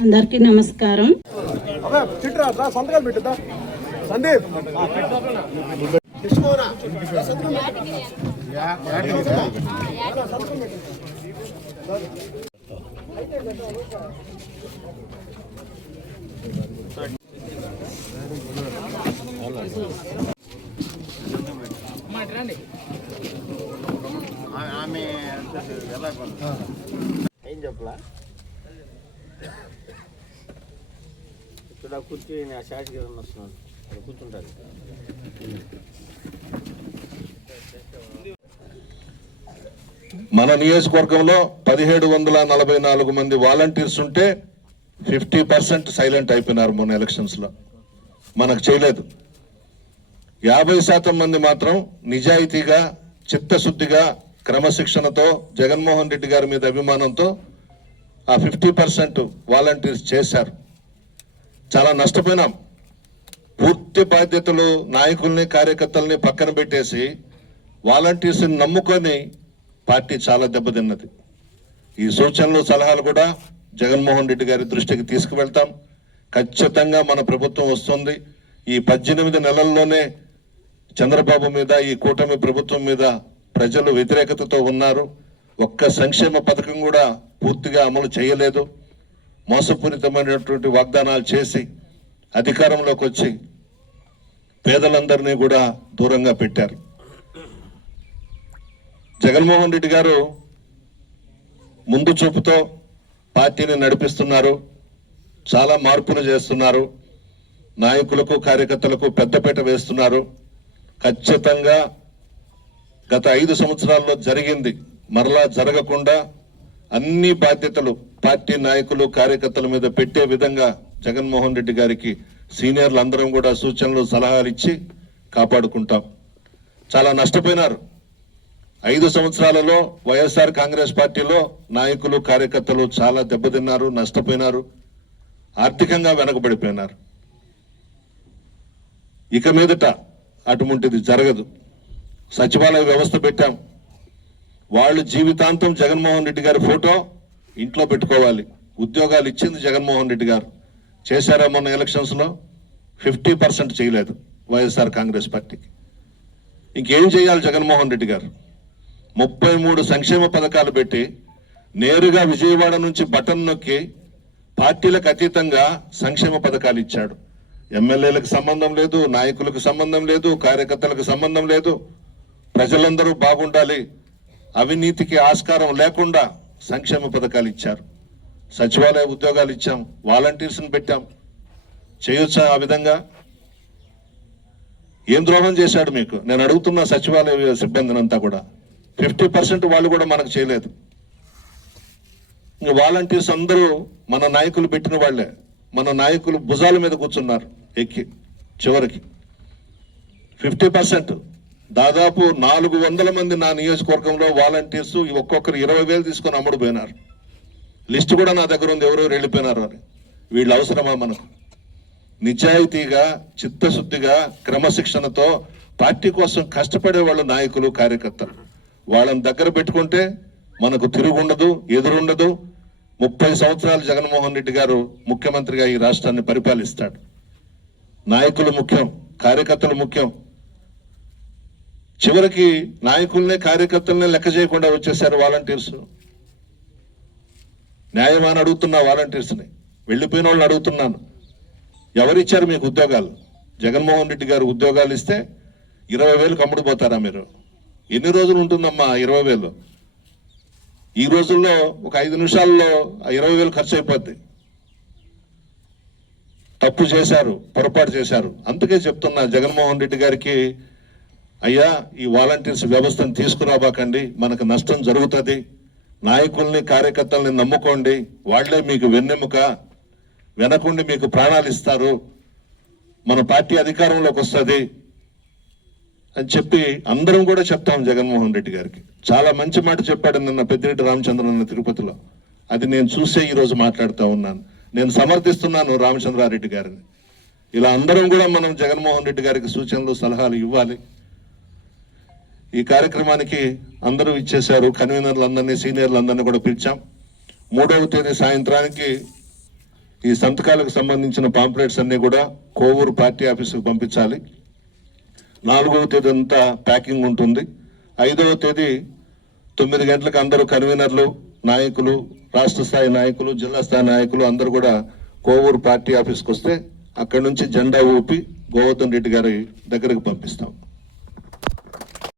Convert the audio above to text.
అందరికీ నమస్కారం. ఆమె ఎలా ఏం చెప్పలా ఇక్కడ కుర్చీ ఆ షాట్ కింద వస్తున్నాను. అక్కడ కూర్చుంటారు. మన నియోజకవర్గంలో పదిహేడు వందల నలభై నాలుగు మంది వాలంటీర్స్ ఉంటే ఫిఫ్టీ పర్సెంట్ సైలెంట్ అయిపోయినారు మొన్న ఎలక్షన్స్లో. మనకు చేయలేదు. యాభై శాతం మంది మాత్రం నిజాయితీగా చిత్తశుద్ధిగా క్రమశిక్షణతో జగన్మోహన్ రెడ్డి గారి మీద అభిమానంతో ఆ ఫిఫ్టీ పర్సెంట్ వాలంటీర్స్ చేశారు. చాలా నష్టపోయినాం. పూర్తి బాధ్యతలు నాయకుల్ని కార్యకర్తల్ని పక్కన పెట్టేసి వాలంటీర్స్ని నమ్ముకొని పార్టీ చాలా దెబ్బతిన్నది. ఈ సూచనలు సలహాలు కూడా జగన్మోహన్ రెడ్డి గారి దృష్టికి తీసుకువెళ్తాం. ఖచ్చితంగా మన ప్రభుత్వం వస్తుంది. ఈ పద్దెనిమిది నెలల్లోనే చంద్రబాబు మీద ఈ కూటమి ప్రభుత్వం మీద ప్రజలు వ్యతిరేకతతో ఉన్నారు. ఒక్క సంక్షేమ పథకం కూడా పూర్తిగా అమలు చేయలేదు. మోసపూరితమైనటువంటి వాగ్దానాలు చేసి అధికారంలోకి వచ్చి పేదలందరినీ కూడా దూరంగా పెట్టారు. జగన్మోహన్ రెడ్డి గారు ముందు చూపుతో పార్టీని నడిపిస్తున్నారు చాలా మార్పులు చేస్తున్నారు నాయకులకు కార్యకర్తలకు పెద్దపీట వేస్తున్నారు. ఖచ్చితంగా గత ఐదు సంవత్సరాల్లో జరిగింది మరలా జరగకుండా అన్ని బాధ్యతలు పార్టీ నాయకులు కార్యకర్తల మీద పెట్టే విధంగా జగన్మోహన్ రెడ్డి గారికి సీనియర్లు అందరం కూడా సూచనలు సలహాలు ఇచ్చి కాపాడుకుంటాం. చాలా నష్టపోయినారు. ఐదు సంవత్సరాలలో వైఎస్ఆర్ కాంగ్రెస్ పార్టీలో నాయకులు కార్యకర్తలు చాలా దెబ్బతిన్నారు నష్టపోయినారు. ఆర్థికంగా వెనకబడిపోయినారు. ఇక మీదట అటువంటిది జరగదు. సచివాలయ వ్యవస్థ పెట్టాం. వాళ్ళు జీవితాంతం జగన్మోహన్ రెడ్డి గారి ఫోటో ఇంట్లో పెట్టుకోవాలి. ఉద్యోగాలు ఇచ్చింది జగన్మోహన్ రెడ్డి గారు. చేశారా మొన్న ఎలక్షన్స్లో ఫిఫ్టీ పర్సెంట్ చేయలేదు వైఎస్ఆర్ కాంగ్రెస్ పార్టీకి. ఇంకేం చేయాలి జగన్మోహన్ రెడ్డి గారు? ముప్పై మూడు సంక్షేమ పథకాలు పెట్టి నేరుగా విజయవాడ నుంచి బటన్ నొక్కి పార్టీలకు అతీతంగా సంక్షేమ పథకాలు ఇచ్చాడు. ఎమ్మెల్యేలకు సంబంధం లేదు నాయకులకు సంబంధం లేదు కార్యకర్తలకు సంబంధం లేదు. ప్రజలందరూ బాగుండాలి. అవినీతికి ఆస్కారం లేకుండా సంక్షేమ పథకాలు ఇచ్చారు. సచివాలయ ఉద్యోగాలు ఇచ్చాం. వాలంటీర్స్ని పెట్టాం. చేయొచ్చా ఆ విధంగా? ఏం ద్రోహం చేశాడు మీకు? నేను అడుగుతున్న సచివాలయ సిబ్బందిని అంతా కూడా. ఫిఫ్టీ పర్సెంట్ వాళ్ళు కూడా మనకు చేయలేదు. ఇంకా వాలంటీర్స్ అందరూ మన నాయకులు పెట్టిన వాళ్ళే. మన నాయకులు భుజాల మీద కూర్చున్నారు. ఎక్కి చివరికి. ఫిఫ్టీ పర్సెంట్ దాదాపు నాలుగు వందల మంది నా నియోజకవర్గంలో వాలంటీర్స్ ఒక్కొక్కరు ఇరవై వేలు తీసుకొని అమ్ముడు పోయినారు లిస్ట్ కూడా నా దగ్గర ఉంది ఎవరెవరు వెళ్ళిపోయినారు అని. వీళ్ళు అవసరమా మనకు? నిజాయితీగా చిత్తశుద్ధిగా క్రమశిక్షణతో పార్టీ కోసం కష్టపడే వాళ్ళు నాయకులు కార్యకర్తలు. వాళ్ళని దగ్గర పెట్టుకుంటే మనకు తిరుగుండదు ఎదురుండదు. ముప్పై సంవత్సరాలు జగన్మోహన్ రెడ్డి గారు ముఖ్యమంత్రిగా ఈ రాష్ట్రాన్ని పరిపాలిస్తాడు. నాయకులు ముఖ్యం కార్యకర్తలు ముఖ్యం. చివరికి నాయకుల్నే కార్యకర్తలనే లెక్క చేయకుండా వచ్చేసారు వాలంటీర్స్. న్యాయమని అడుగుతున్నా వాలంటీర్స్ని. వెళ్ళిపోయిన వాళ్ళని అడుగుతున్నాను. ఎవరిచ్చారు మీకు ఉద్యోగాలు? జగన్మోహన్ రెడ్డి గారు ఉద్యోగాలు ఇస్తే ఇరవై వేలు అమ్ముడుపోతారా మీరు? ఎన్ని రోజులు ఉంటుందమ్మా ఇరవై వేలు? ఈ రోజుల్లో ఒక ఐదు నిమిషాల్లో ఆ ఇరవై వేలు ఖర్చు అయిపోద్ది. తప్పు చేశారు పొరపాటు చేశారు. అందుకే చెప్తున్నా జగన్మోహన్ రెడ్డి గారికి అయ్యా ఈ వాలంటీర్స్ వ్యవస్థను తీసుకురాబాకండి. మనకు నష్టం జరుగుతుంది. నాయకుల్ని కార్యకర్తల్ని నమ్ముకోండి. వాళ్ళే మీకు వెన్నెముక. వెనకుండి మీకు ప్రాణాలు ఇస్తారు. మన పార్టీ అధికారంలోకి వస్తుంది అని చెప్పి అందరం కూడా చెప్తాం జగన్మోహన్ రెడ్డి గారికి. చాలా మంచి మాట చెప్పాడు నిన్న పెద్దిరెడ్డి రామచంద్రన్ తిరుపతిలో. అది నేను చూసే ఈరోజు మాట్లాడుతూ ఉన్నాను. నేను సమర్థిస్తున్నాను రామచంద్రారెడ్డి గారిని. ఇలా అందరం కూడా మనం జగన్మోహన్ రెడ్డి గారికి సూచనలు సలహాలు ఇవ్వాలి. ఈ కార్యక్రమానికి అందరూ ఇచ్చేశారు కన్వీనర్లు అందరినీ సీనియర్లు అందరినీ కూడా పిలిచాం. మూడవ తేదీ సాయంత్రానికి ఈ సంతకాలకు సంబంధించిన పాంప్లెట్స్ అన్నీ కూడా కోవూరు పార్టీ ఆఫీసుకు పంపించాలి. నాలుగవ తేదీ అంతా ప్యాకింగ్ ఉంటుంది. ఐదవ తేదీ తొమ్మిది గంటలకు అందరూ కన్వీనర్లు నాయకులు రాష్ట్ర స్థాయి నాయకులు జిల్లా స్థాయి నాయకులు అందరూ కూడా కోవూరు పార్టీ ఆఫీస్కి వస్తే అక్కడి నుంచి జెండా ఊపి గోవర్ధన్ రెడ్డి గారి దగ్గరకు పంపిస్తాం.